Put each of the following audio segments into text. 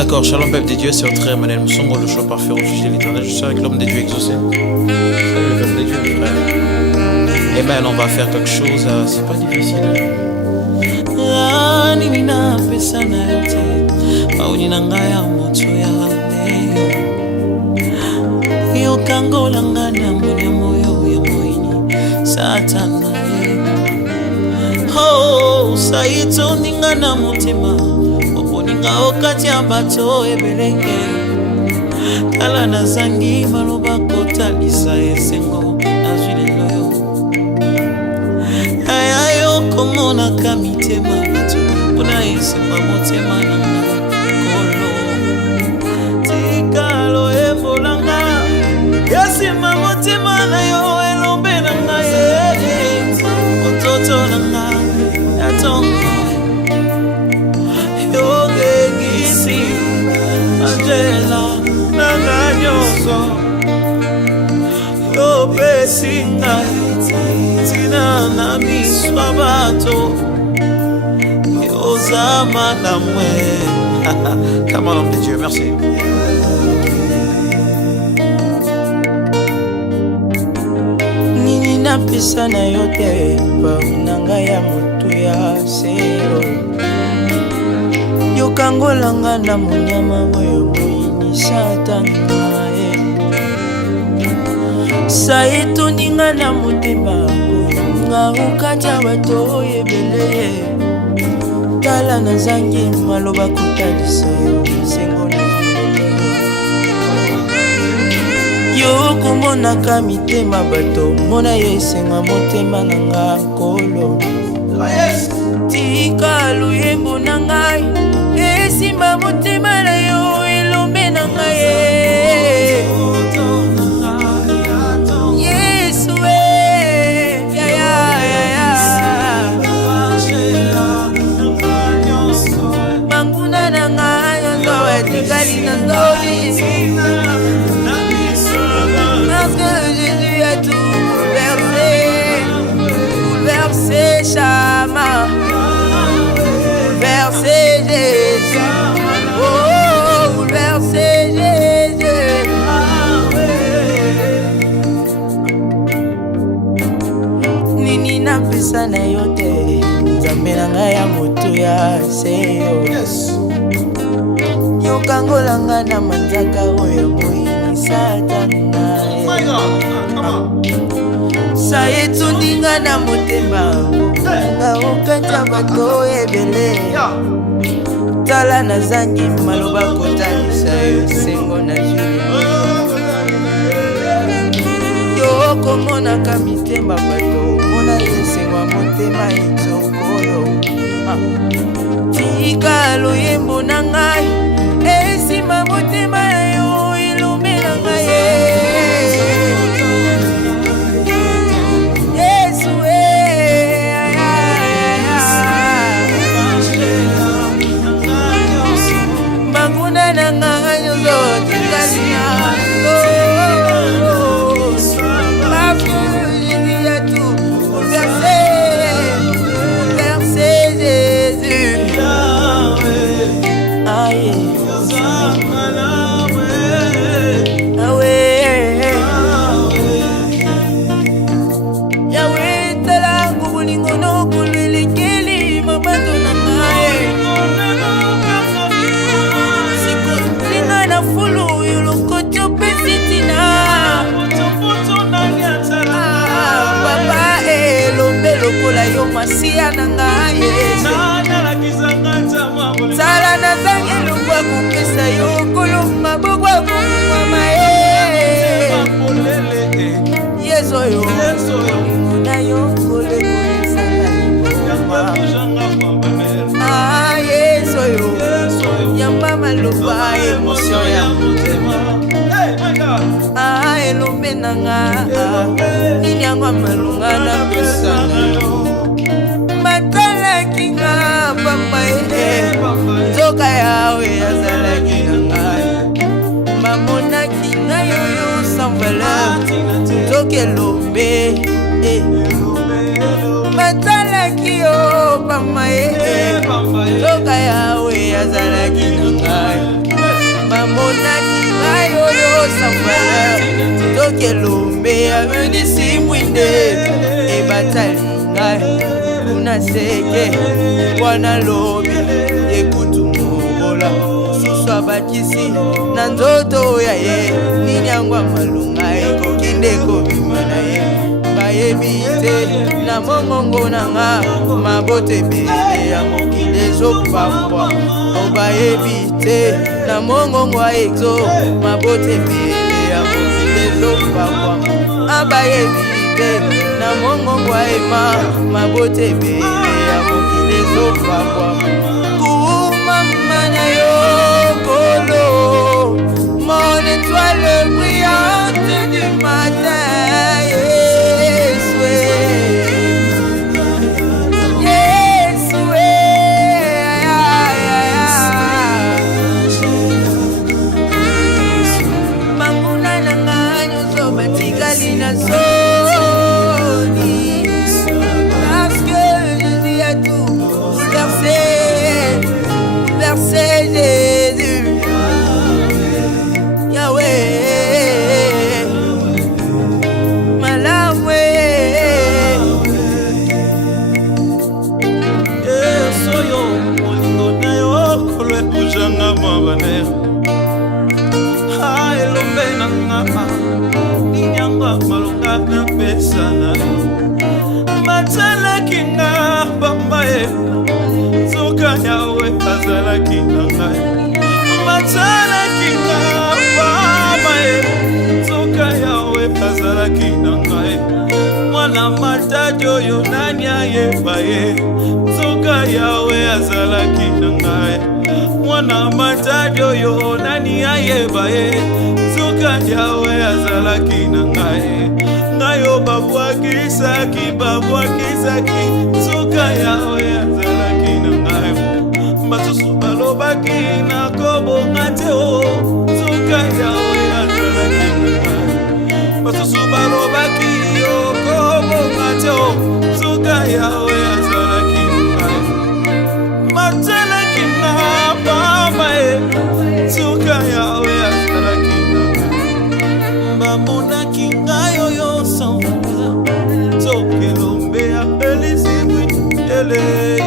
D'accord, shalom peuple des dieux, c'est votre Emmanuel Moussongo, le choix parfait, refuge de l'éternel. Je suis avec l'homme des dieux exaucé. Salut le peuple des dieux, frère. Eh ben, on va faire quelque chose, c'est pas difficile. Oh, saito ningana motema. Nga okati ya bato ebelenge kala nazangi maloba kotalisa esengo nazwi lelo yo ayayo komonaka mitema bato mpona esengo motema nanga kolo tikalo embolanga yasima motema na yo elombe nanga ye ototo nanga yatonga Angela Nanganyoso Yo pesinga Tina na miswabato Yo zama na mwe. Come on, homme de Dieu, merci. Nini napesa na yote Paminanga ya mutu ya seo Yokangolanga na munyama wewe mwini satana Saitu ninga na mutema Nga ukanja bato yebele Tala na zangi maloba kutalisa yo Sengo na Yoko mona kamitema bato Mona yesenga motema nanga kolo Tika luyembo nangai Esima motema na yo elombe nangai Yesu ya Manguna nangai Nzo etikali na nzoli Parce que Jésus a tout bouleversé Chama bouleversé Jésus, oh, bouleversé Jésus. Nini napesa na yote, nzambe nanga ya moto ya seyo. Yokangolanga na manzaka oyo moyini satana. Sayetu ninga na motema Nga okanja bato ebele Tala na zangi maloba kotalisa yo sengo na juli Yo komonaka mitema bato Mona yesengo motema itokolo Tika loyembo na ngai Esima motema na yo ilumbi na ngai Masia nanga Yesu Sala na zangi lungwa kupesa yokolo mabogwa kumama Yesu yo elombe nanga nini yango malunga na pesana matalaki nga pamba nzoka yawe azalaki na ngai mamonaki ngai oyo sans valeur nzoka elombe matalaki yo pamba nzoka yawe azalaki na ngai mamonaki ngai oyo sans valeur nzoka elombe avenisi mwinde ebatali ngai kuna seke wana lobi ekutu mobola susu abakisi na nzoto ya ye nini yango malunga ekoki nde kobima na ye bayebi te na mongongo nanga mabota ebele ya mokili ezopambwa bayebi te na mongongo ya exo mabota ebele ya mokili ezopambwa abayebi na mongongo ya ema mabota ebele ya mokili ezopambwa kumama na yo kolo mon étoile brillante du matin matalaki nga bambaye nzoka yawe azalaki na ngai matalaki nga bambaye nzoka yawe azalaki na ngai mwana matadi oyo nani ayeba ye nzoka yawe azalaki na ngai mwana matadi oyo nani ayeba ye nzoka yawe azalaki na ngai ngayo babwakisaki nzoka yawe azalaki na ngai basusu balobaki nakobonga te o nzoka yawe azalaki na ngai basusu balobaki okobonga te o nzoka yawe azalaki na ngai matalaki na pamba nzoka yawe azalaki na ngai bamonaki ngai oyo sans valeur nzoka elombe apelisi mwindele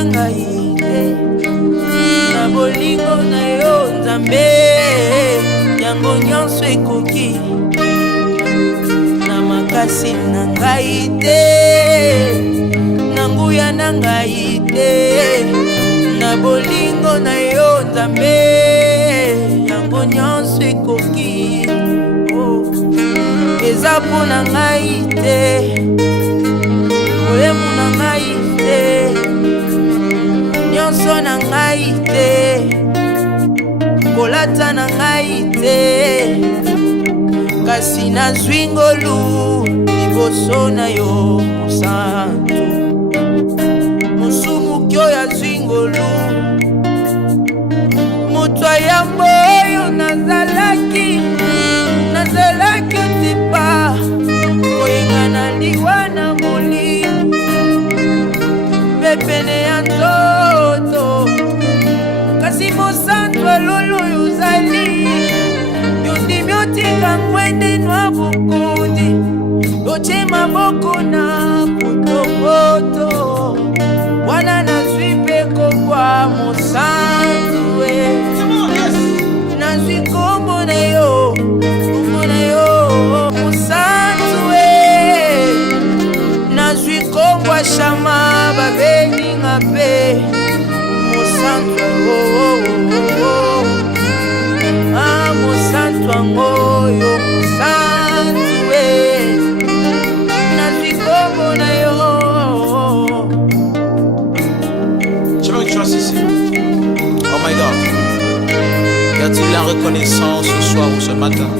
na ngai te na bolingo na yo Nzambe yango nyonso ekoki na makasi na ngai te na nguya na ngai te na bolingo na yo Nzambe yango nyonso ekoki eza mpo na ngai te boyemu na ngai te nyonso na ngai te kolata na ngai te kasi nazwi ngolu liboso na yo mosantu mosumuki oyo azwi ngolu moto ayambo oyo nazalaki otepa koyenga na liwa na molimo pepene ya nzoto kasi mosantu alolo yozali yondimi otika ngwende nwa bukundi otie maboko na potopoto wana nazwi mpe kokwa mosantu nazwi kombo na yo mosantu nazwi kombo shama babeninga mpe mosantu mosantu angoyo mosantu nazwi kombo na yo. J'aimerais que tu restes ici. Oh my God. Y a-t-il la reconnaissance ce soir ou ce matin?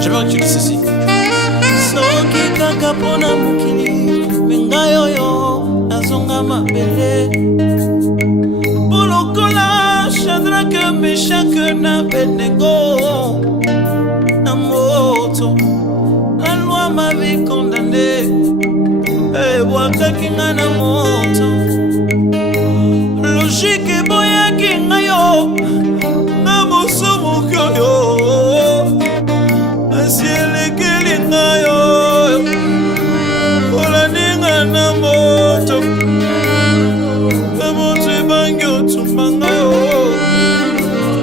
J'aimerais que tu dises ceci. Soki kaka pona mukili mengai oyo nazonga mabele Bolokola Shadrake Meshake na Abednego na moto la loi m'avait condamné et bwakaki nga na moto logique boyaki nga yo na mosomoki oyo asielekeli nga yo olaninga na moto pe moto ebangi otumba nga yo.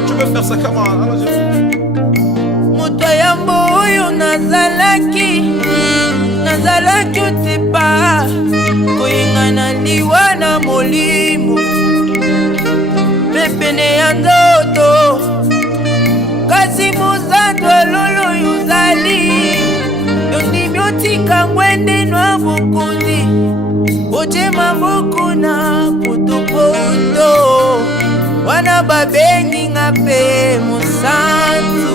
Tu peux faire ça comment? Moto yambo oyo nazalaki otepa koyenga na liwa na molimo pepene ya ndoto kasi mosantu alolo yozali yondimi otika ngwende nwa bukundi otie maboko na potopoto wana babeninga mpe mosantu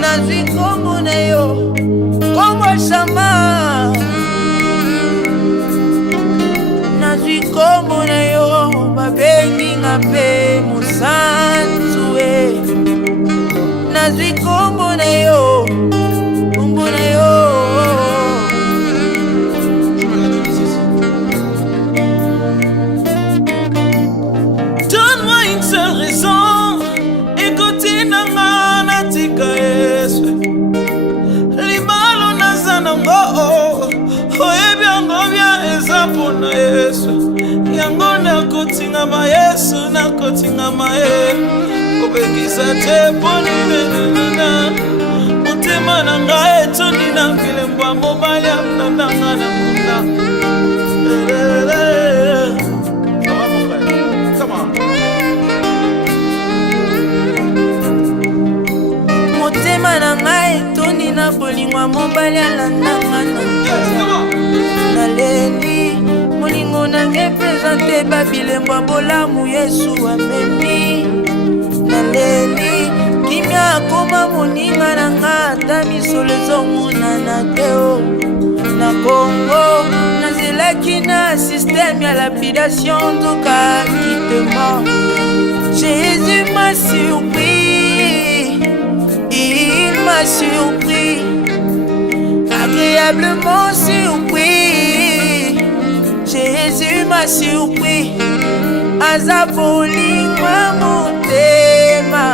nazwi kombo na yo kombo shama nazwi kombo na yo babeninga mpe mosantu nazwi kombo na yo kombo na yo. Donne-moi une seule raison ekoti nanga natika Yesu libalo naza nango oyebi yango bia eza mpona Yesu yango nakotingama Yesu nakotingama kobekisa te poninenana motema na ngai etoni na bilembo ya mobali amnandanga na munda. Motema na ngai etoni na bolingo ya mobali alandanga na leli molingo nange prezante babilembo ya bolamu Yesu amemi na leli kimia akoma moninga na nga ata misolo ezomonana te na Congo nazelaki na système ya lapidation nzoka kitema Jésus m'a surpris, il m'a surpris, agréablement surpris. Jésus m'a surpris, azaboli kwa motema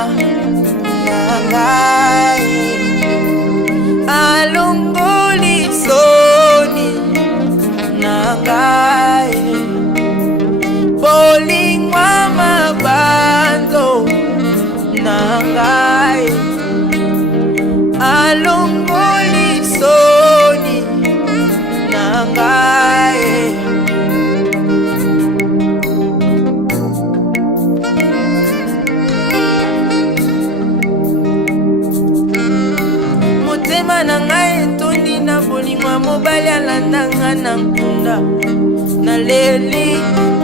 nangai alongoli soni mobali alandanga na nkunda naleli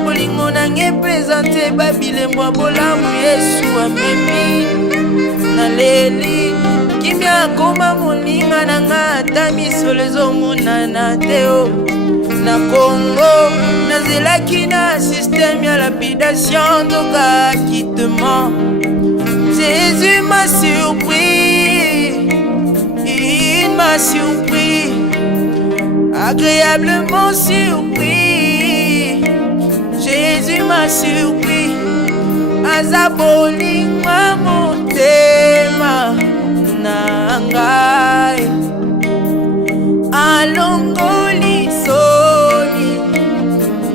bolingo nange présente babilembo ya bolamu Yesu amemi naleli kimia akoma moninga nanga ata misolo ezomonana te o na Congo nazelaki na système ya lapidation toka quitement Jésus m'a surpris, il m'a surpris, agréablement surpris. Jésus m'a surpris, azaboli mwa motema nangai, alongoli soni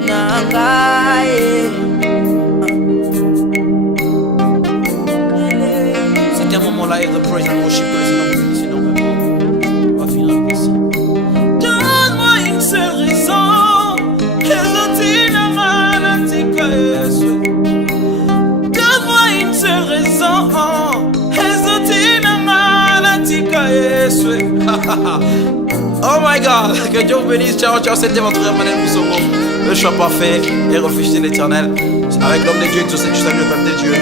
nangai. Là, the praise and worship, sinon on va finir avec ici. Donne-moi une seule raison, donne-moi une seule raison, oh my God, que Dieu vous bénisse. Ciao, ciao, c'était votre frère Manel Moussongo. Le choix parfait et refuge de l'éternel. Avec l'homme de Dieu exaucé, tu salues le peuple de Dieu.